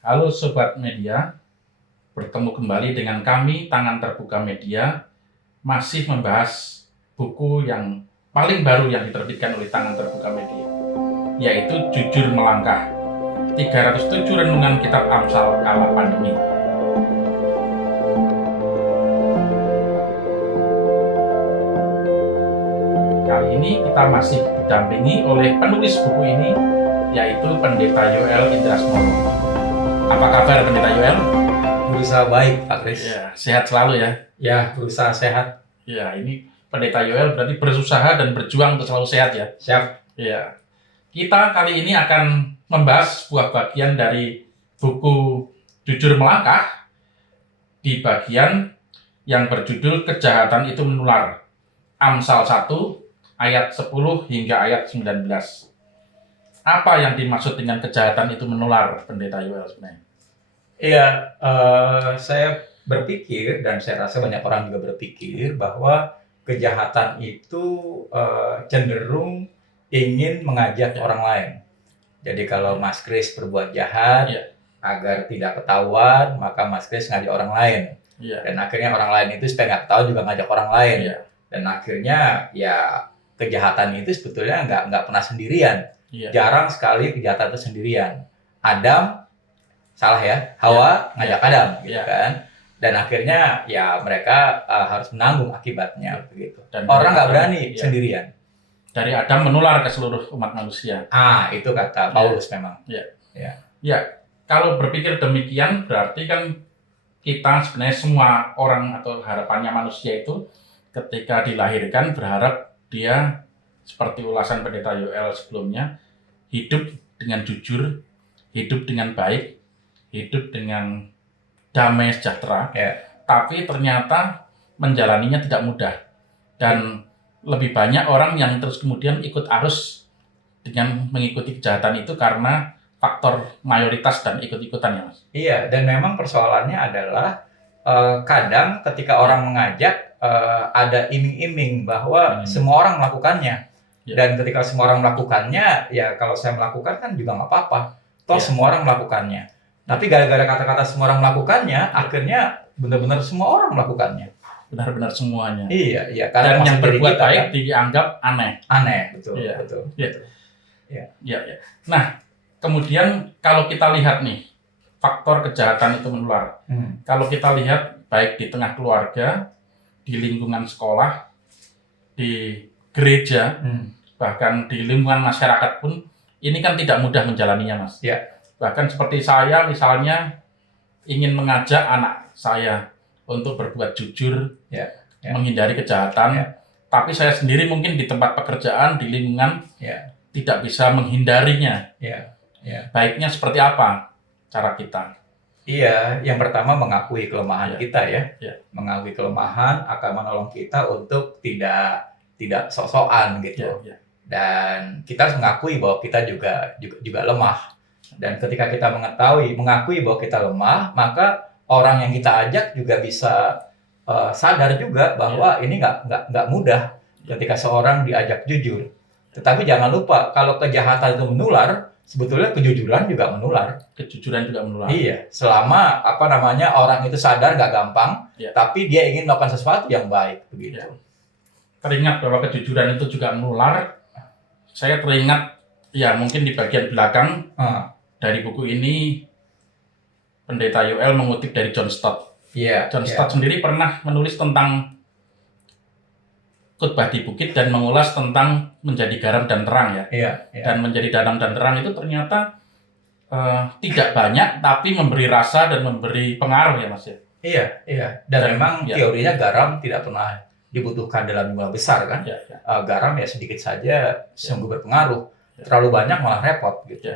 Halo Sobat Media, bertemu kembali dengan kami Tangan Terbuka Media, masih membahas buku yang paling baru yang diterbitkan oleh Tangan Terbuka Media, yaitu Jujur Melangkah, 307 Renungan Kitab Amsal Kala Pandemi. Kali ini kita masih didampingi oleh penulis buku ini, yaitu Pendeta Yoel Indrasmono. Apa kabar Pendeta Yoel? Berusaha baik, Pak Kris. Ya, sehat selalu ya. Ya, berusaha sehat. Ya, ini Pendeta Yoel berarti berusaha dan berjuang untuk selalu sehat ya. Siap. Ya. Kita kali ini akan membahas sebuah bagian dari buku Jujur Melangkah di bagian yang berjudul Kejahatan Itu Menular. Amsal 1 ayat 10 hingga ayat 19. Apa yang dimaksud dengan kejahatan itu menular, Pendeta Yoel sebenarnya? Iya, saya berpikir dan saya rasa banyak orang juga berpikir bahwa kejahatan itu cenderung ingin mengajak orang lain. Jadi kalau Mas Kris berbuat jahat agar tidak ketahuan, maka Mas Kris ngajak orang lain. Dan akhirnya orang lain itu supaya nggak tahu juga ngajak orang lain. Dan akhirnya ya kejahatan itu sebetulnya nggak pernah sendirian. Jarang sekali kejahatan itu sendirian. Adam salah ya, Hawa ngajak Adam, gitu kan. Dan akhirnya ya mereka harus menanggung akibatnya begitu. Dan orang nggak berani sendirian. Dari Adam menular ke seluruh umat manusia. Itu kata Paulus memang. Ya, kalau berpikir demikian berarti kan kita sebenarnya semua orang atau harapannya manusia itu ketika dilahirkan berharap dia seperti ulasan Pendeta Yoel sebelumnya, hidup dengan jujur, hidup dengan baik, hidup dengan damai sejahtera, tapi ternyata menjalaninya tidak mudah. Dan lebih banyak orang yang terus kemudian ikut arus dengan mengikuti kejahatan itu karena faktor mayoritas dan ikut-ikutan ya Mas. Iya, dan memang persoalannya adalah kadang ketika orang mengajak ada iming-iming bahwa semua orang melakukannya. Dan ketika semua orang melakukannya, ya kalau saya melakukan kan juga nggak apa-apa. Toh semua orang melakukannya. Tapi gara-gara kata-kata semua orang melakukannya, akhirnya benar-benar semua orang melakukannya. Benar-benar semuanya. Iya. Dan yang berbuat baik dianggap aneh. Aneh, betul. Nah, kemudian kalau kita lihat nih, faktor kejahatan itu menular. Kalau kita lihat baik di tengah keluarga, di lingkungan sekolah, di gereja, bahkan di lingkungan masyarakat pun, ini kan tidak mudah menjalaninya, Mas. Bahkan seperti saya misalnya ingin mengajak anak saya untuk berbuat jujur, menghindari kejahatan, tapi saya sendiri mungkin di tempat pekerjaan, di lingkungan, tidak bisa menghindarinya. Baiknya seperti apa cara kita? Iya, yang pertama mengakui kelemahan kita ya. Mengakui kelemahan akan menolong kita untuk tidak sok-sokan gitu. Dan kita harus mengakui bahwa kita juga lemah. Dan ketika kita mengakui bahwa kita lemah, maka orang yang kita ajak juga bisa sadar juga bahwa ini nggak mudah ketika seorang diajak jujur. Tetapi jangan lupa kalau kejahatan itu menular, sebetulnya kejujuran juga menular. Kejujuran juga menular. Iya, selama orang itu sadar nggak gampang, tapi dia ingin melakukan sesuatu yang baik begitu. Teringat bahwa kejujuran itu juga menular. Saya teringat ya mungkin di bagian belakang dari buku ini Pendeta Yoel mengutip dari John Stott. John Stott sendiri pernah menulis tentang khotbah di bukit dan mengulas tentang menjadi garam dan terang Dan menjadi garam dan terang itu ternyata tidak banyak tapi memberi rasa dan memberi pengaruh ya Mas ya. Iya. Dan memang teorinya garam tidak pernah dibutuhkan dalam jumlah besar kan. Garam ya sedikit saja sungguh berpengaruh. Terlalu banyak malah repot gitu.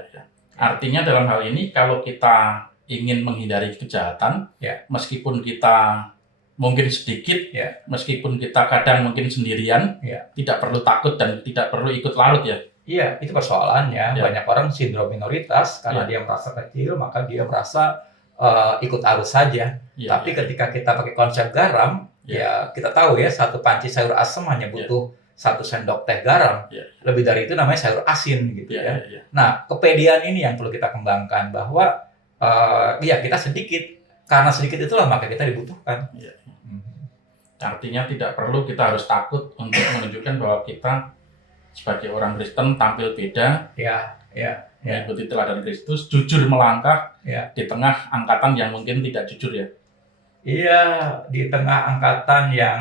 Artinya dalam hal ini kalau kita ingin menghindari kejahatan, meskipun kita mungkin sedikit, meskipun kita kadang mungkin sendirian, tidak perlu takut dan tidak perlu ikut larut ya. Iya, itu persoalannya. Banyak orang sindrom minoritas karena dia merasa kecil, maka dia merasa ikut arus saja. Tapi ketika kita pakai konsep garam, kita tahu ya satu panci sayur asam hanya butuh 1 sendok teh garam. Lebih dari itu namanya sayur asin gitu ya. Nah, kepedean ini yang perlu kita kembangkan bahwa ya kita sedikit. Karena sedikit itulah maka kita dibutuhkan. Ya. Artinya tidak perlu kita harus takut untuk menunjukkan bahwa kita sebagai orang Kristen tampil beda, mengikuti teladan Kristus, jujur melangkah di tengah angkatan yang mungkin tidak jujur ya. Iya, di tengah angkatan yang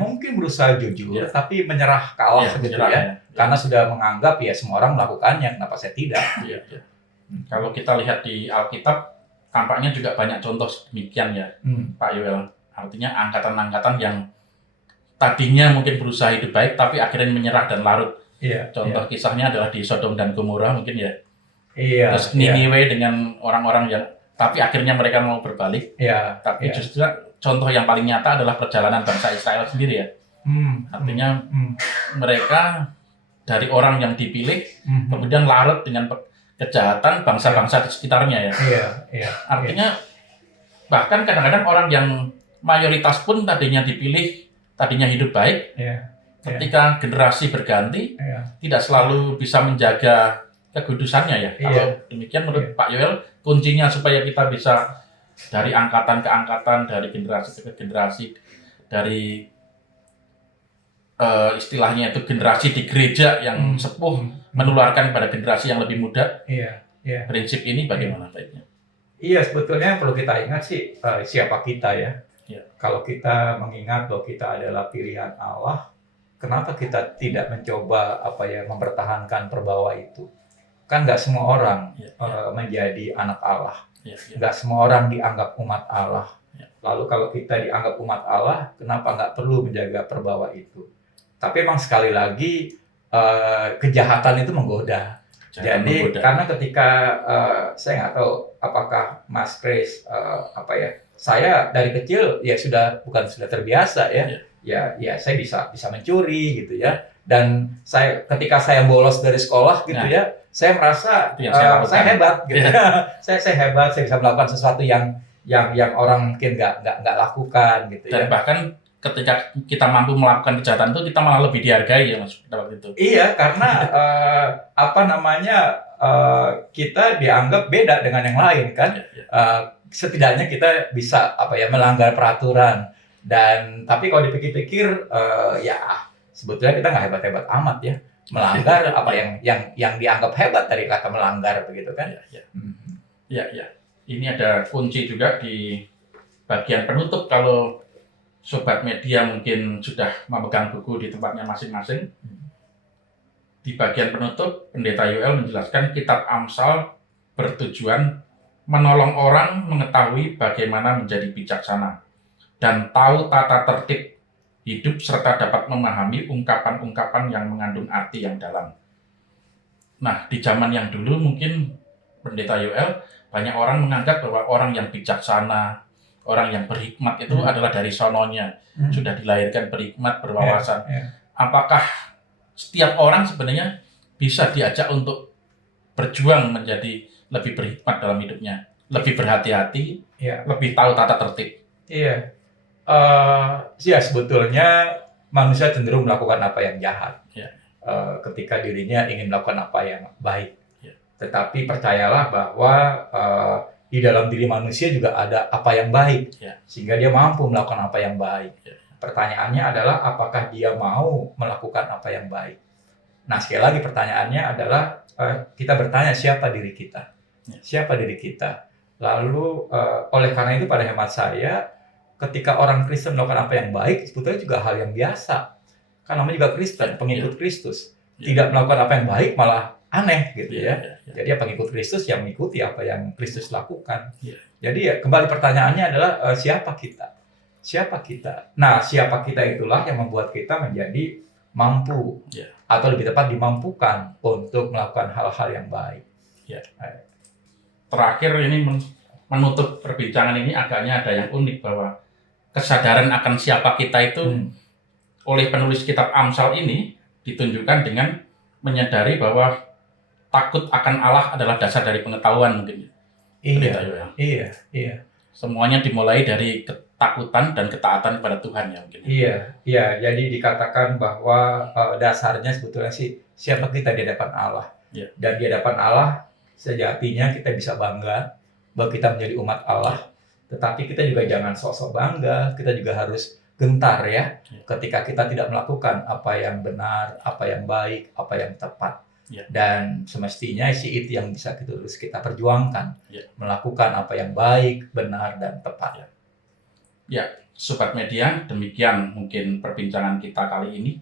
mungkin berusaha jujur, tapi menyerah kalah gitu ya. Karena sudah menganggap ya semua orang melakukannya, kenapa saya tidak? Iya. Kalau kita lihat di Alkitab, tampaknya juga banyak contoh demikian ya, Pak Yoel. Artinya angkatan-angkatan yang tadinya mungkin berusaha hidup baik, tapi akhirnya menyerah dan larut. Contoh kisahnya adalah di Sodom dan Gomora mungkin ya. Terus Niniwe dengan orang-orang yang, tapi akhirnya mereka mau berbalik. Tapi justru contoh yang paling nyata adalah perjalanan bangsa Israel sendiri ya. Artinya mereka dari orang yang dipilih, kemudian larut dengan kejahatan bangsa-bangsa di sekitarnya ya. Artinya bahkan kadang-kadang orang yang mayoritas pun tadinya dipilih, tadinya hidup baik, ketika generasi berganti, tidak selalu bisa menjaga kekudusannya ya. Kalau demikian menurut Pak Yoel, kuncinya supaya kita bisa dari angkatan ke angkatan, dari generasi ke generasi, dari istilahnya itu generasi di gereja yang sepuh menularkan pada generasi yang lebih muda. Prinsip ini bagaimana baiknya? Iya, sebetulnya perlu kita ingat sih siapa kita ya. Kalau kita mengingat bahwa kita adalah pilihan Allah, kenapa kita tidak mencoba mempertahankan perbawa itu? Kan nggak semua orang menjadi anak Allah. Nggak semua orang dianggap umat Allah. Lalu kalau kita dianggap umat Allah, kenapa nggak perlu menjaga perbawa itu? Tapi emang sekali lagi kejahatan itu menggoda. Jadi karena ketika saya nggak tahu apakah Mas Kris saya dari kecil ya sudah terbiasa ya saya bisa mencuri gitu ya. Dan ketika saya bolos dari sekolah gitu saya merasa saya hebat gitu ya. saya hebat, saya bisa melakukan sesuatu yang orang mungkin nggak lakukan gitu ya. Dan bahkan ketika kita mampu melakukan kejahatan itu kita malah lebih dihargai ya Mas pada waktu itu. Iya, karena kita dianggap beda dengan yang lain kan. Setidaknya kita bisa melanggar peraturan. Dan tapi kalau dipikir-pikir sebetulnya kita nggak hebat-hebat amat ya. Melanggar yang dianggap hebat dari kata melanggar begitu kan. Iya. Ini ada kunci juga di bagian penutup. Kalau Sobat Media mungkin sudah memegang buku di tempatnya masing-masing. Di bagian penutup, Pendeta Yoel menjelaskan kitab Amsal bertujuan menolong orang mengetahui bagaimana menjadi bijaksana dan tahu tata tertib hidup serta dapat memahami ungkapan-ungkapan yang mengandung arti yang dalam. Nah, di zaman yang dulu mungkin Pendeta Yoel, banyak orang menganggap bahwa orang yang bijaksana, orang yang berhikmat itu adalah dari sononya, sudah dilahirkan berhikmat, berwawasan. Apakah setiap orang sebenarnya bisa diajak untuk berjuang menjadi lebih berhikmat dalam hidupnya, lebih berhati-hati, lebih tahu tata tertib? Ya sebetulnya manusia cenderung melakukan apa yang jahat ketika dirinya ingin melakukan apa yang baik. Tetapi percayalah bahwa di dalam diri manusia juga ada apa yang baik, sehingga dia mampu melakukan apa yang baik. Pertanyaannya adalah apakah dia mau melakukan apa yang baik. Nah, sekali lagi pertanyaannya adalah kita bertanya siapa diri kita. Siapa diri kita. Lalu oleh karena itu pada hemat saya, ketika orang Kristen melakukan apa yang baik, sebetulnya juga hal yang biasa. Kan namanya juga Kristen, pengikut Kristus. Tidak melakukan apa yang baik malah aneh gitu ya. Jadi pengikut Kristus yang mengikuti apa yang Kristus lakukan. Jadi kembali pertanyaannya adalah siapa kita? Siapa kita? Nah, siapa kita itulah yang membuat kita menjadi mampu atau lebih tepat dimampukan untuk melakukan hal-hal yang baik. Terakhir ini menutup perbincangan ini agaknya ada yang unik bahwa kesadaran akan siapa kita itu oleh penulis kitab Amsal ini ditunjukkan dengan menyadari bahwa takut akan Allah adalah dasar dari pengetahuan mungkin. Iya. Semuanya dimulai dari ketakutan dan ketaatan kepada Tuhan ya mungkin. Iya. Jadi dikatakan bahwa dasarnya sebetulnya sih siapa kita di hadapan Allah. Dan di hadapan Allah sejatinya kita bisa bangga bahwa kita menjadi umat Allah, tetapi kita juga jangan sok-sok bangga, kita juga harus gentar ya, ketika kita tidak melakukan apa yang benar, apa yang baik, apa yang tepat. Dan semestinya itu yang bisa terus kita perjuangkan, melakukan apa yang baik, benar, dan tepat. Ya, Sobat Media, demikian mungkin perbincangan kita kali ini.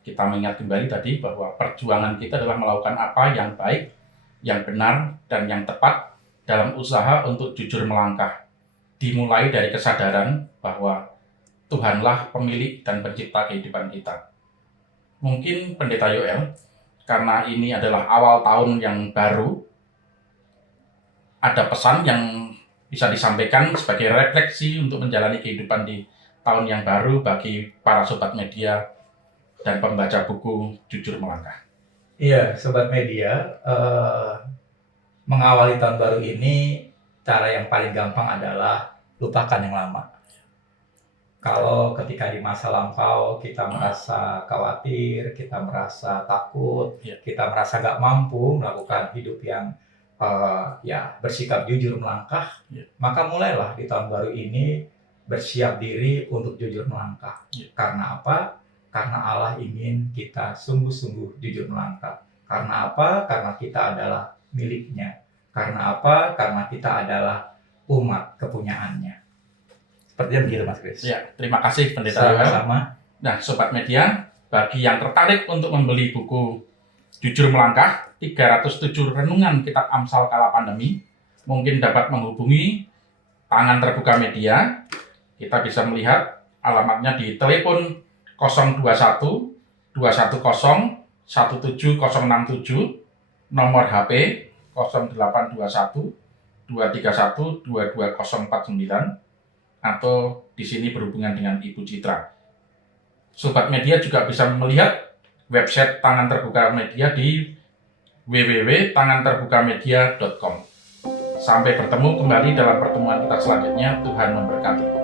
Kita mengingat kembali tadi bahwa perjuangan kita adalah melakukan apa yang baik, yang benar, dan yang tepat dalam usaha untuk jujur melangkah. Dimulai dari kesadaran bahwa Tuhanlah pemilik dan pencipta kehidupan kita. Mungkin Pendeta Yoel, karena ini adalah awal tahun yang baru, ada pesan yang bisa disampaikan sebagai refleksi untuk menjalani kehidupan di tahun yang baru bagi para Sobat Media dan pembaca buku Jujur Melangkah. Iya, Sobat Media, mengawali tahun baru ini, cara yang paling gampang adalah lupakan yang lama. Kalau ketika di masa lampau kita merasa khawatir, kita merasa takut, kita merasa gak mampu melakukan hidup yang bersikap jujur melangkah, maka mulailah di tahun baru ini bersiap diri untuk jujur melangkah. Karena apa? Karena Allah ingin kita sungguh-sungguh jujur melangkah. Karena apa? Karena kita adalah miliknya. Karena apa? Karena kita adalah umat kepunyaannya. Sepertinya begitu, Mas Kris. Ya, terima kasih Pendeta Yoel. Sama-sama. Nah, Sobat Media, bagi yang tertarik untuk membeli buku Jujur Melangkah, 307 Renungan Kitab Amsal Kala Pandemi, mungkin dapat menghubungi Tangan Terbuka Media. Kita bisa melihat alamatnya di telepon 021 210 17067, nomor HP 0821 231 22049, atau di sini berhubungan dengan Ibu Citra. Sobat Media juga bisa melihat website Tangan Terbuka Media di www.tanganterbukamedia.com. Sampai bertemu kembali dalam pertemuan kita selanjutnya. Tuhan memberkati.